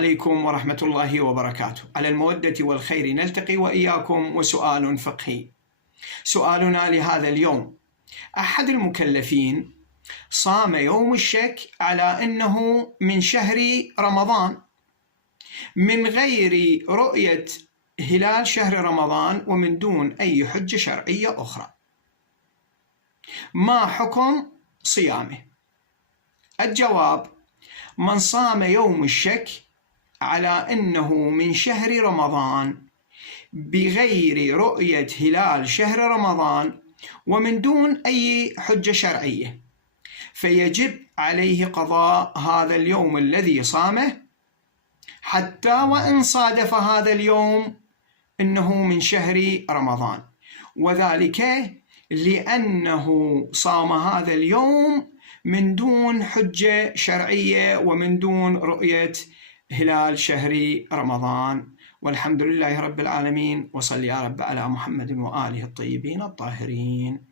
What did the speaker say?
عليكم ورحمة الله وبركاته. على المودة والخير نلتقي وإياكم، وسؤال فقهي. سؤالنا لهذا اليوم: أحد المكلفين صام يوم الشك على أنه من شهر رمضان من غير رؤية هلال شهر رمضان ومن دون أي حجة شرعية أخرى، ما حكم صيامه؟ الجواب: من صام يوم الشك على أنه من شهر رمضان بغير رؤية هلال شهر رمضان ومن دون أي حجة شرعية، فيجب عليه قضاء هذا اليوم الذي صامه، حتى وإن صادف هذا اليوم أنه من شهر رمضان، وذلك لأنه صام هذا اليوم من دون حجة شرعية ومن دون رؤية هلال شهر رمضان. والحمد لله رب العالمين، وصل يا رب على محمد وآله الطيبين الطاهرين.